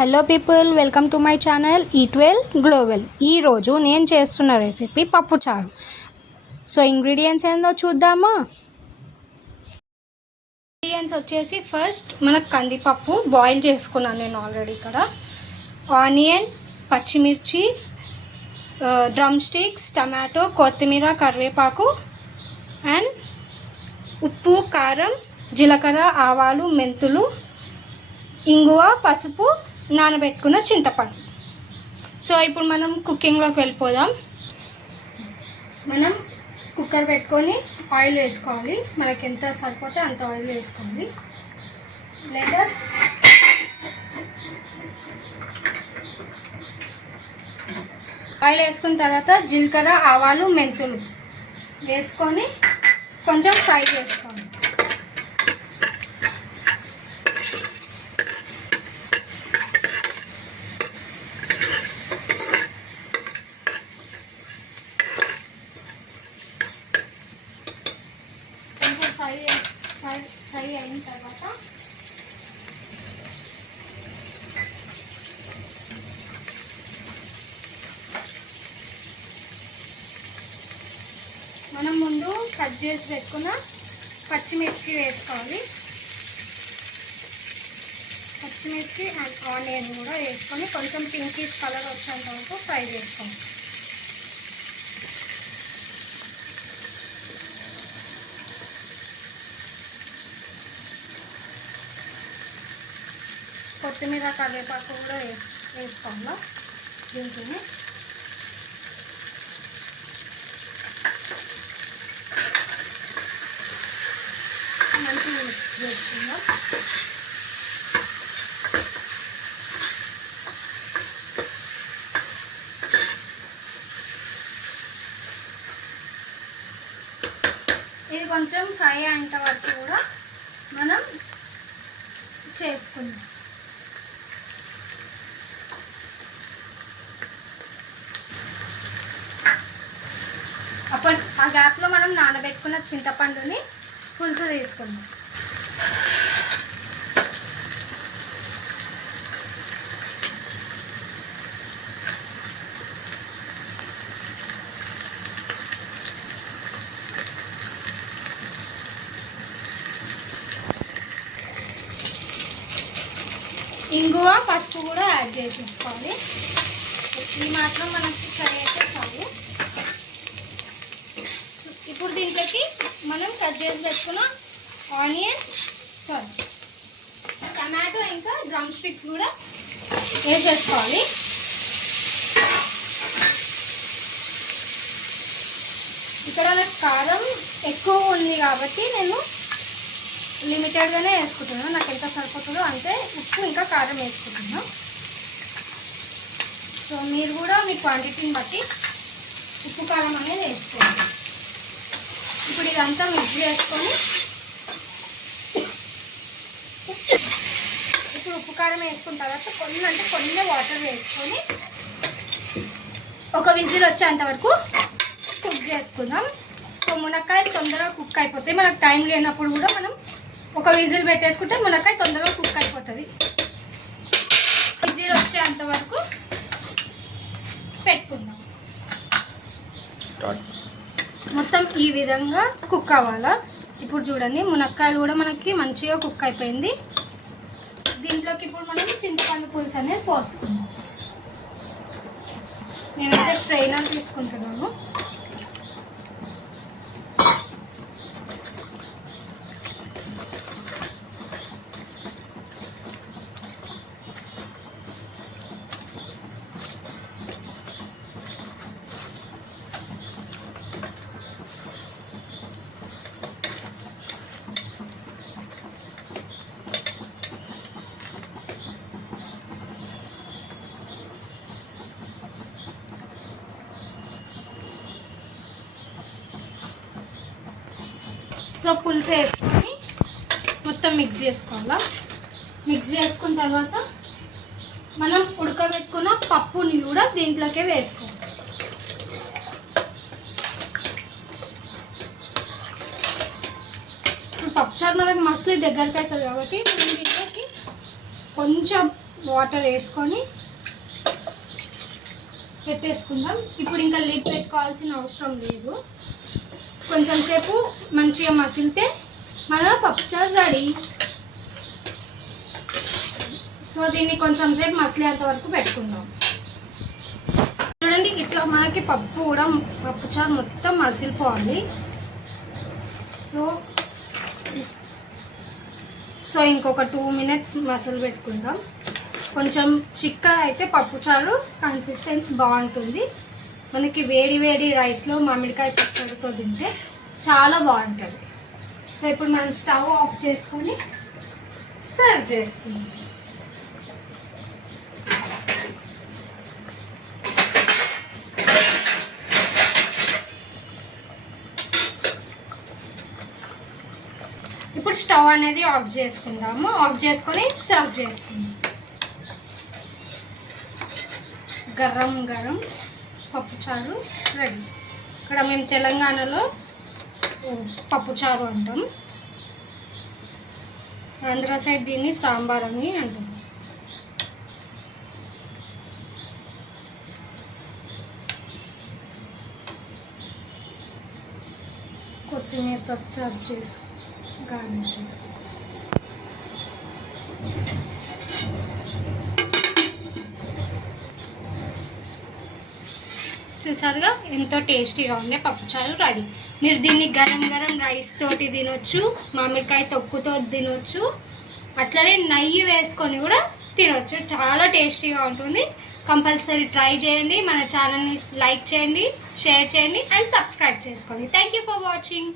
Hello people, welcome to my channel eat global. ఈరోజు నేను చేస్తున్న రెసిపీ పప్పుచారు. సో ఇంగ్రీడియంట్స్ ఏందో చూద్దామా. ఇంగ్రీడియంట్స్ వచ్చేసి ఫస్ట్ మనకు కందిపప్పు బాయిల్ చేసుకున్నాను నేను ఆల్రెడీ. ఇక్కడ ఆనియన్, పచ్చిమిర్చి, డ్రమ్ స్టిక్స్, టమాటో, కొత్తిమీర, కరివేపాకు అండ్ ఉప్పు, కారం, జీలకర్ర, ఆవాలు, మెంతులు, ఇంగువ, పసుపు, నానబెట్టుకున్న చింతపండు. సో ఇప్పుడు మనం కుకింగ్లోకి వెళ్ళిపోదాం. మనం కుక్కర్ పెట్టుకొని ఆయిల్ వేసుకోవాలి. మనకి ఎంత సరిపోతే అంత ఆయిల్ వేసుకోవాలి. లేదా ఆయిల్ వేసుకున్న తర్వాత జీలకర్ర, ఆవాలు, మెంతులు వేసుకొని కొంచెం ఫ్రై చేసుకోవాలి. ఫ్రై అయిన తర్వాత మనం ముందు కట్ చేసి పెట్టుకున్న పచ్చిమిర్చి వేసుకోవాలి. పచ్చిమిర్చి అండ్ ఆనియన్ కూడా వేసుకొని కొంచెం పింకిష్ కలర్ వచ్చేంత వరకు ఫ్రై చేసుకోవాలి. కొత్తిమీర, కరివేపాకు కూడా వేసుకోవాలి. దీంట్లోనే మంచిగా వేసుకుందాం. ఇది కొంచెం ఫ్రై అయ్యేంత వరకు కూడా మనం చేసుకుందాం. అప్పుడు ఆ గ్యాప్లో మనం నానబెట్టుకున్న చింతపండుని పులుసు తీసుకుందాం. ఇంగువ, పసుపు కూడా యాడ్ చేసేసుకోవాలి. ఈ మాత్రం మనకి ఫ్రై అయితే చాలు. ఇప్పుడు దీంట్లోకి మనం కట్ చేసి పెట్టుకున్న ఆనియన్, టమాటో ఇంకా డ్రమ్ స్టిక్స్ కూడా వేసేసుకోవాలి. ఇక్కడ నాకు కారం ఎక్కువ ఉంది కాబట్టి నేను లిమిటెడ్గానే వేసుకుంటున్నాను. నాకు ఎంత సరిపోతుందో అంతే ఉప్పు ఇంకా కారం వేసుకుంటున్నాను. సో మీరు కూడా మీ క్వాంటిటీని బట్టి ఉప్పు, కారం అనేది వేసుకోండి. ఇప్పుడు ఇదంతా మిక్స్ చేసుకొని ఇప్పుడు ఉప్పు, కారం వేసుకున్న తర్వాత కొన్ని వాటర్ వేసుకొని ఒక విజిల్ వచ్చేంత వరకు కుక్ చేసుకుందాం. సో మునక్కాయ తొందరగా కుక్ అయిపోతాయి. మనకు టైం లేనప్పుడు కూడా మనం ఒక విజిల్ పెట్టేసుకుంటే మునక్కాయ తొందరగా కుక్ అయిపోతుంది. విజిల్ వచ్చేంత వరకు పెట్టుకుందాం. మొత్తం ఈ విధంగా కుక్ అవ్వాలా. ఇప్పుడు చూడండి మునక్కాయలు కూడా మనకి మంచిగా కుక్ అయిపోయింది. దీంట్లోకి ఇప్పుడు మనం చింతపండు పులుసు అనేది పోసుకుందాం. నేనైతే స్ట్రైనర్ తీసుకుంటున్నాను. సో పులుసు వేసుకొని మొత్తం మిక్స్ చేసుకోవాలా. మిక్స్ చేసుకున్న తర్వాత మనం ఉడకబెట్టుకున్న పప్పుని కూడా దీంట్లోకే వేసుకోవాలి. పప్పుచారు మనకి మస్తు దగ్గరికి అవుతుంది కాబట్టి మనం దీంట్లోకి కొంచెం వాటర్ వేసుకొని పెట్టేసుకుందాం. ఇప్పుడు ఇంకా లిడ్ పెట్టుకోవాల్సిన అవసరం లేదు. కొంచెం సేపు మంచిగా మసిలితే మన పప్పుచారు రెడీ. సో దీన్ని కొంచెం సేపు మసిలేంత వరకు పెట్టుకుందాం. చూడండి, ఇట్లా మనకి పప్పుచారు మొత్తం మసిలిపోవాలి. సో ఇంకొక 2 minutes మసలు పెట్టుకుందాం. కొంచెం చిక్కగా అయితే పప్పుచారు కన్సిస్టెన్సీ బాగుంటుంది. మనకి వేడి వేడి రైస్లో మామిడికాయ పచ్చడితో తింటే చాలా బాగుంటుంది. సో ఇప్పుడు మనం స్టవ్ ఆఫ్ చేసుకొని సర్వ్ చేసుకుందాం. ఇప్పుడు స్టవ్ అనేది ఆఫ్ చేసుకుందాము. ఆఫ్ చేసుకొని సర్వ్ చేసుకుందాం. గరం గరం పప్పుచారు రెడీ. ఇక్కడ మేము తెలంగాణలో పప్పుచారు అంటాం, ఆంధ్ర సైడ్ దీన్ని సాంబార్ అని అంటాం. కొత్తిమీరతో సర్వ్ చేసి గార్నిష్ చేసుకో. చూసారుగా, ఎంతో టేస్టీగా ఉండే పప్పుచారు రెడీ. మీరు దీన్ని గరం గరం రైస్ తోటి తినొచ్చు, మామిడికాయ తొక్కుతో తినొచ్చు, అట్లనే నెయ్యి వేసుకొని కూడా తినొచ్చు. చాలా టేస్టీగా ఉంటుంది. కంపల్సరీ ట్రై చేయండి. మన ఛానల్ని లైక్ చేయండి, షేర్ చేయండి అండ్ సబ్స్క్రైబ్ చేసుకోండి. Thank you for watching.